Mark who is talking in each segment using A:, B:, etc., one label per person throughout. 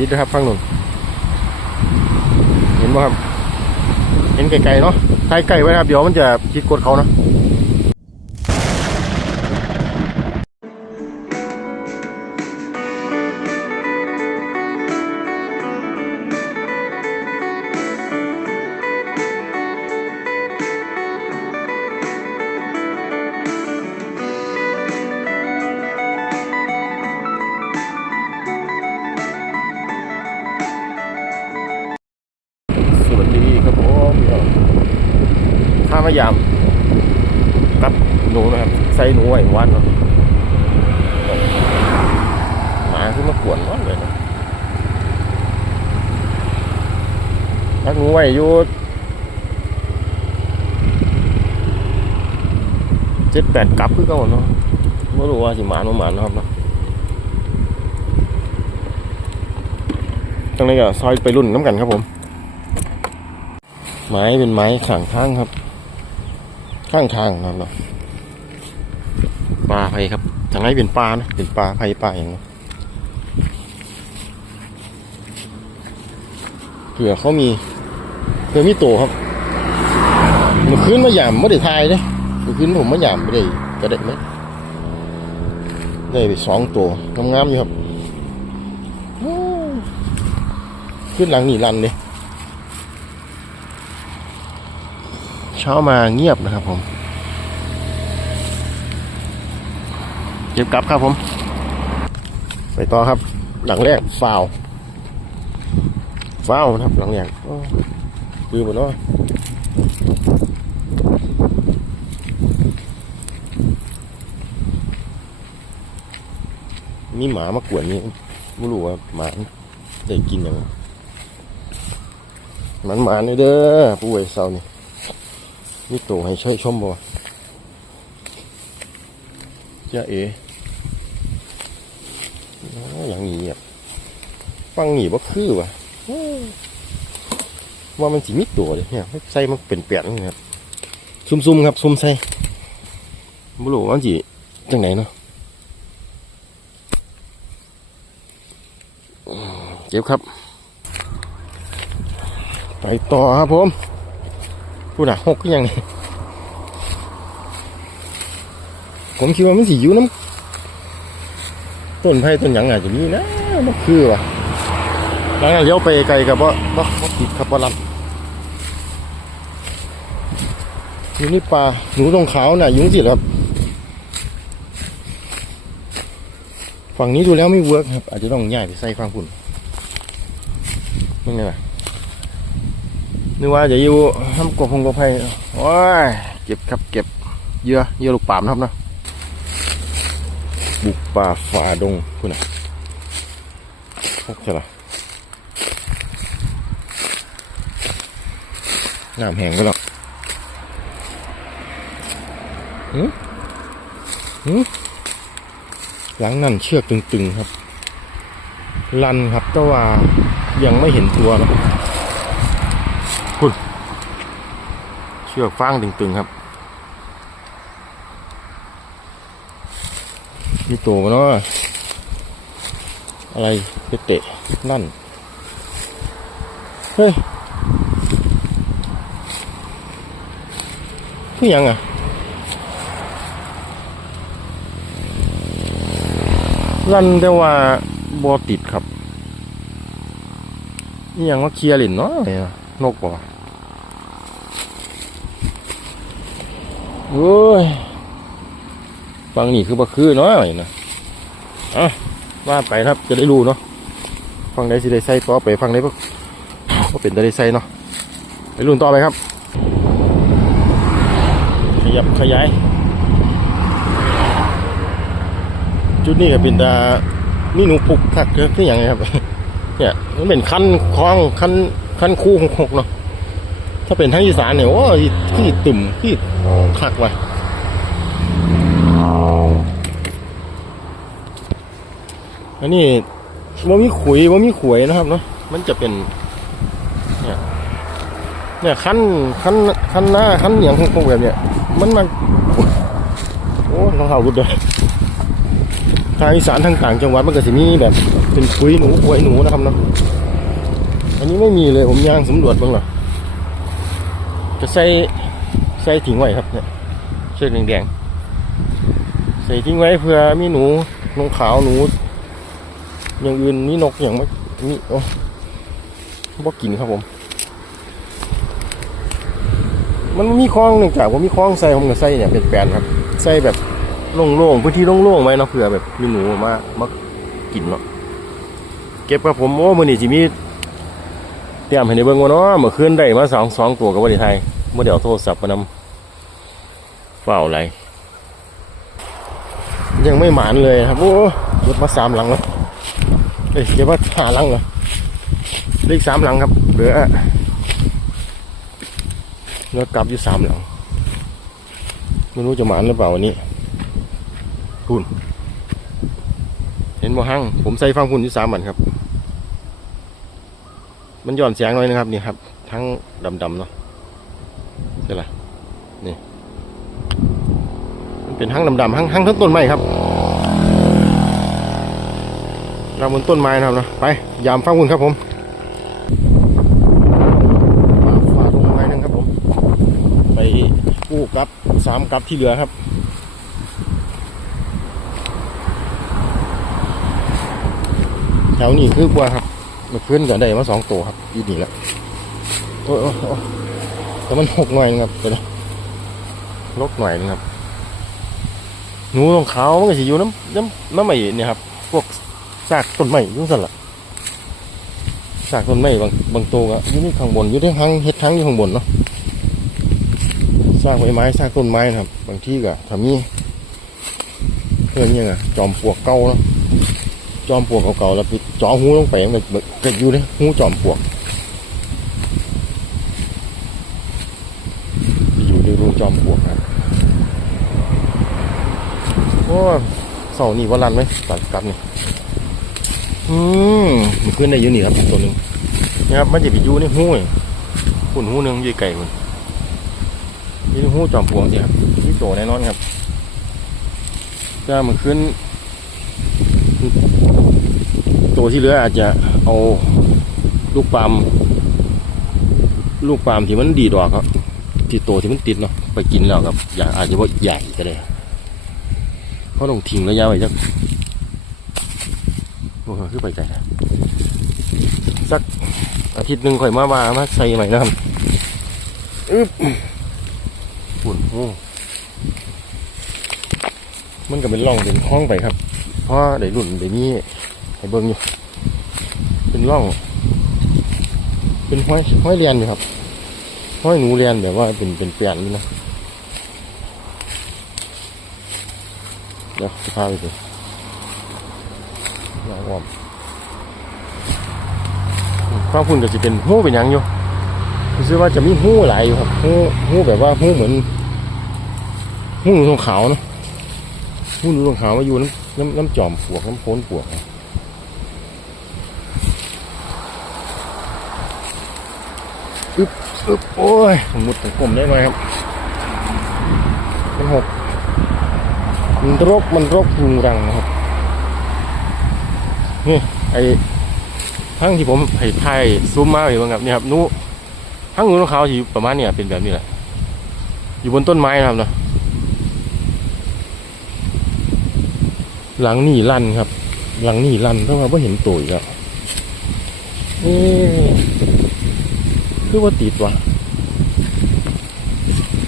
A: ติดนะครับฟังหนุนเห็นไหมครับ เห็นไกลๆเนาะถ่ายไกลไว้นะครับ เดี๋ยวมันจะคิดกดเขาเนาะ ข้ายามกับหนูนะครับใส่หนูไว้วันเนาะหมาขึ้นมากวนวันเลยนะรักหนูไว้อยู่เจ็ดแปดกลับคือเก่าเนาะไม่รู้ว่าสิหมานบ่หมานเนะครับเนาะตรงนี้ก็ซอยไปรุ่นน้ำกันครับผม ไม้เป็นไม้ข้างทางครับ ข้างทางครับเนาะปลาไผ่ครับทางไหนเป็นปลานะเป็นปลาไผ่ปลาอย่างเนาะเผื่อเขามีเผื่อมีโตครับเมื่อคืนมาหยามไม่ได้ทายเลยเมื่อคืนผมมาหยามไม่ได้กระเด็นไหมได้ไปสองตัวงามๆอยู่ครับขึ้นหลังหนีรันเลย เช้ามาเงียบนะครับผมเก็บกลับครับผม ไปต่อครับ หลังแรกฟาวฟาวนะครับ หลังแรกโอ้คือหมดเนาะมีหมามากวนนี่ไม่รู้ว่าหมาได้กินยังมันหมาเนี่ยเด้อผู้ไอ้เศร้านี่ นี่ตัวให้ใช้ชมบ่วะจ้าเอ๋อย่างนี้อะฟังหนีบ่คือวะว่ามันสิมีตัวเลยเนี่ยใส่มันเป็นเปียนี่ครับซุ่มๆครับซุ่มใส่บ่รู้ว่ามันสิจังไหนเนาะเก็บครับ ไปต่อครับผม พูดอะหกก็ยังนี่ผมคิดว่ามันสิอยู่น้ำต้นไผ่ต้นหยังอาจจะมีนะมันคือว่ะหลังจากเลี้ยวไปไกลกับว่าว่าติดครับว่าลำอยู่นี่ปลาหนูตรงขาวน่ะยุงสิครับ ฝั่งนี้ดูแล้วไม่เวิร์กครับ อาจจะต้องย้ายไปใส่ฝั่งฝุ่นนี่ไงล่ะ นึกว่าจะอยู่ทำกบพงกบไผ่โอ้ยเก็บครับเก็บเยื่อเยื่อลูกปามนะครับเนาะบุกป่าฝ่าดงคุณน่ะโอเคละน้ำแห้งไปแล้วหืมหืมหลังนั่นเชือกตึงๆครับ ลันครับแต่ว่ายังไม่เห็นตัวนะ เชือกฟางตึงๆครับมีตัวมันเนาะอะไรไปเตะนั่น เฮ้ยคือยังอะลั่นแต่ว่าบอติดครับนี่ยังว่าเคลียร์หลินเนาะเนี่ยนกบ่ะ โอ้ยฟังนี่คือบ่คือนาะนี่นะอะว่าไปครับจะได้รู้เนาะฟังได้สิได้ใส่ต่อไปฟังได้บ่ก็เป็นได้ใส่เนาะไปรุ่นต่อไปครับ ขยับขยาย จุดนี้ก็เป็นตานี่หนูปลุกคักเกินที่อย่างไงครับเนี่ยมันเป็นขั้นคลองขั้นขั้นคู่ของหกเนาะ ถ้าเป็นทางอีสานเนี่ยโอ้ยที่ตุ่มที่คักว่ะอันนี้ว่ามีขุยว่ามีขวยนะครับเนาะมันจะเป็น เนี่ยเนี่ยขั้นขั้นขั้นหน้าขั้นอย่างของพวกแบบเนี้ยมันมันโอ้รองเท้ารุดเลยทางอีสานทางต่างจังหวัดมันก็จะมีแบบ เป็นปุ๋ยหนูป่วยหนูนะครับเนาะอันนี้ไม่มีเลยผมย่างสำรวจบ้างเหรอ จะใส่ใส่ทิ้งไว้ครับเนี่ยเชือกแดงๆใส่ทิ้งไว้เพื่อมีหนูนงขาวหนู อย่างอื่นนี่นกอย่างไม่นี่โอ้บ่กินครับผม มันมีคลองหนึ่งจากว่ามีคลองใส่ผมก็ใส่เนี่ยเป็นแปลนครับใส่แบบโล่งๆพื้นที่โล่งๆไว้เนาะเผื่อแบบมีหนูมามากินเนาะเก็บกับผมโอ้มือนี่จิมี เตรียมให้ในเบิ่งว่าเนาะเมื่อคืนได้มาสองสองตัวกับวันไทยเมื่อเดี๋ยวโทรศัพท์มานำเฝ้าอะไรยังไม่หมานเลยครับโอ้รถมาสามหลังแล้วเอ้ยเก็บมาหาหลังเหรอเลืออีกสามหลังครับเหลือเหลือกลับอยู่สามหลังไม่รู้จะหมานหรือเปล่าวันนี้คุณเห็นบ่หั่งผมใส่ฟังคุณอยู่สามอันครับ มันย้อนแสงหน่อยนะครับนี่ครับ ทั้งดำๆเนาะใช่ละนี่ มันเป็นทั้งดำๆทั้งทั้งทั้งต้นไม้ครับเราบนต้นไม้นะครับเนาะไป ยามฟังคุณครับผมฝ่าฝ่าลงไม้นึงครับผม ไปกู้กับสามกับที่เหลือครับแถวนี้คือกว่าครับ เมาขึ้นกันได้มาสองตัวครับอีนี่แหละโอ้ยโอ้ยโอ้ยแต่มันหกหน่อยนะครับไปเลยลกหน่อยนึงครับหนูของเขามันก็สิอยู่น้ำน้ำน้ำใหม่เนี่ยครับ พวกซากต้นไม้ยุ่งสั่นละซากต้นไม้บางบางตัวก็อยู่นี่ข้างบนอยู่ที่ทางเฮ็ดทางอยู่ข้างบนเนาะซากใบไม้ซากต้นไม้นะครับ บางที่ก็ถ้ามีเพื่อนเนี่ยจอมปลวกเก่าเนาะ จอมปลวกเก่าๆแล้วไปจ่อหูลงไปมันก็เกิดอยู่เลยหูจอมปลวกอยู่ในรูจอมปลวกครับโอ้เสานี่วันรันไหมตัดกลับนี่อืมมันขึ้นได้เยอะนี่ครับตัวหนึ่งนะครับมันจะไปอยู่ในหูหุ่นหูหนึ่งยี่ไก่คนนี่หูจอมปลวกสิครับที่โตแน่นอนครับถ้ามันขึ้น ตัวที่เหลืออาจจะเอาลูกปาล์มลูกปาล์มที่มันดีดอกครับที่โตที่มันติดเนาะไปกินแล้วครับอย่าอาจจะว่าใหญ่ก็ได้เพราะต้องทิ้งระยะไว้จักโอ้โหขึ้นไปไกลนะสักอาทิตย์หนึ่งค่อยมาว่ามาใส่ใหม่นะครับอึ๊บปุ่นโอ้มันก็เป็นร่องเป็นห้องไปครับ พราะได้รุ่นได้มีให้เบิ่งอยู่เป็นร่อง เป็นห้อยห้อยเรียนอยู่ครับห้อยหนูเรียนแบบว่าเป็นเป็นเปลี่ยนเลยนะเดี๋ยวจะพาไปดูหลังอ้อมข้างพุ่นก็จะเป็นหู้เป็นยังอยู่รู้สึกว่าจะมีหู้หลายอยู่ครับหู้หู้แบบว่าหู้เหมือนหู้หนูทองขาวเนาะหู้หนูทองขาวมาอยู่น้ำน้ำน้ำจอมปวก น้ำโพ้นปวกอึบอึบโอ้ยผมมุดถึงกลมได้ไหมครับ มันหก มันรกมันรกรุงรังนะครับ นี่ ไอ้ทั้งที่ผมให้ไทยซูมมาอยู่บ้างครับนี่ครับนู้ทั้งนู้นของเขาอยู่ประมาณเนี้เป็นแบบนี้แหละ อยู่บนต้นไม้นะครับเนาะ หลังนี่ลั่นครับ หลังนี่ลั่นเพราะว่าไม่เห็นตัวอีกแล้วเอ๊คือว่าติดวะ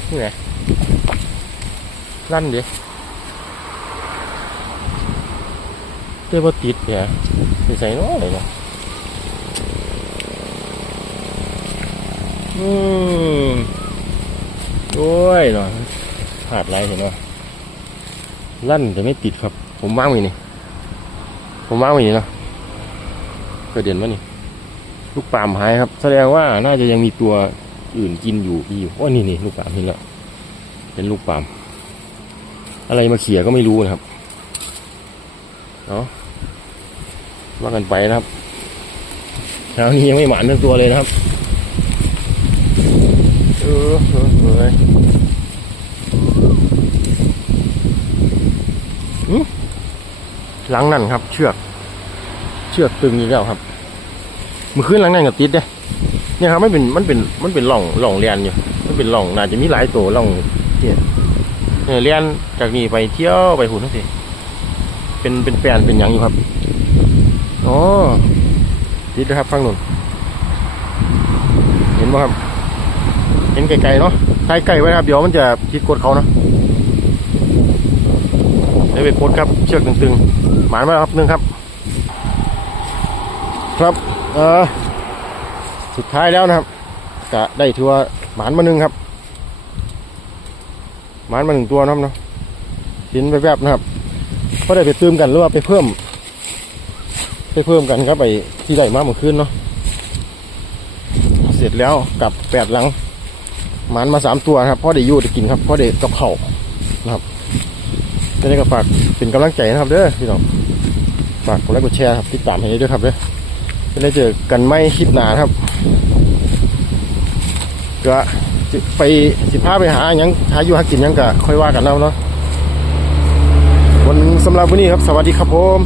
A: นี่ไงลั่นเดี๋ยวเรียกว่าติดเนี่ยใส่น้อยเนาะอืมโอ้ยเนาะขาดไรเห็นไหมลั่นแต่ไม่ติดครับ ผมว่างไว้นี่ ผมว่างไว้นี่เนาะกระเด็นมานี่ ลูกปามหายครับ แสดงว่าน่าจะยังมีตัวอื่นกินอยู่อีกโอ้นี่นี่ลูกปามเห็นแล้วเป็นลูกปาม อะไรมาเขี่ยก็ไม่รู้นะครับ เนาะว่ากันไปนะครับเช้านี้ยังไม่หมานทั้งตัวเลยนะครับ เออเออเออ หึหลังนั่นครับ เชือก เชือกตึงอีกแล้วครับมือขึ้นหลังนั่นกับติดเด้เนี่ยครับมันเป็นมันเป็นมันเป็นร่องร่องเรียนอยู่มันเป็นร่องน่าจะมีหลายตัวร่องเนี่ยเออเรียนจากนี้ไปเที่ยวไปหุ่นทั้งทีเป็นเป็นแปลนเป็นหยังอยู่ครับอ๋อติดนะครับฟังนุ่นเห็นไหมครับเห็นไกลๆเนาะใกล้ๆไว้นะครับ เดี๋ยวมันจะทิดกดเขาเนาะได้ไปกดครับ เชือกตึงๆ หมานมาครับหนึ่งครับ ครับเออสุดท้ายแล้วนะครับจะได้ถือว่าหมานมาหนึ่งครับ หมานมาหนึ่งตัวนะครับเนาะสินไปแวบๆนะครับก็ได้ไปเติมกันหรือว่าไปเพิ่ม ไปเพิ่มกันครับไปที่ได้มาเมื่อคืนเนาะเสร็จแล้วกลับแปดหลังหมันมาสามตัวครับพ่อได้ยู่ได้กินครับพ่อได้กับเข่านะครับจะได้ก็ฝากเป็นกำลังใจนะครับเด้อพี่น้อง ฝากกดไลค์กดแชร์ครับติดตามให้ด้วยครับเด้อจะได้เจอกันไม่คลิปหนาครับ ก็ไปสิภาไปหายังหาอยู่หากินยังก็ค่อยว่ากันเอาเนาะวันสำหรับวันนี้ครับ สวัสดีครับผม